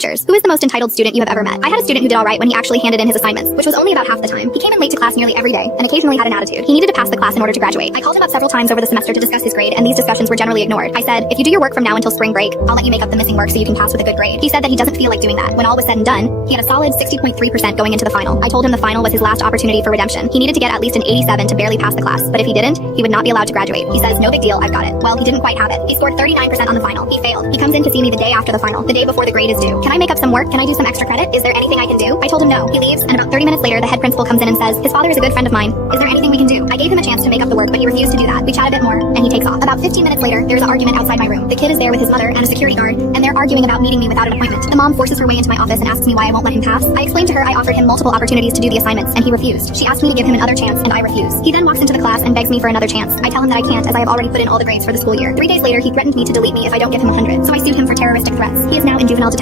teachers. Who is the most entitled student you have ever met? I had a student who did all right when he actually handed in his assignments, which was only about half the time. He came in late to class nearly every day and occasionally had an attitude. He needed to pass the class in order to graduate. I called him up several times over the semester to discuss his grade, and these discussions were generally ignored. I said, if you do your work from now until spring break, I'll let you make up the missing work so you can pass with a good grade. He said that he doesn't feel like doing that. When all was said and done, he had a solid 60.3% going into the final. I told him the final was his last opportunity for redemption. He needed to get at least an 87 to barely pass the class, but if he didn't, he would not be allowed to graduate. He says, no big deal, I've got it. Well, he didn't quite have it. He scored 39% on the final. He failed. He comes in to see me the day after the final, the day before the grade is due. Can I make up some work? Can I do some extra credit? Is there anything I can do? I told him no. He leaves, and about 30 minutes later, the head principal comes in and says, his father is a good friend of mine. Is there anything we can do? I gave him a chance to make up the work, but he refused to do that. We chat a bit more, and he takes off. About 15 minutes later, there's an argument outside my room. The kid is there with his mother and a security guard, and they're arguing about meeting me without an appointment. The mom forces her way into my office and asks me why I won't let him pass. I explained to her I offered him multiple opportunities to do the assignments, and he refused. She asked me to give him another chance, and I refuse. He then walks into the class and begs me for another chance. I tell him that I can't, as I have already put in all the grades for the school year. 3 days later, he threatened me to delete me if I don't give him 100. So I sued him for terroristic threats. He is now in juvenile detention.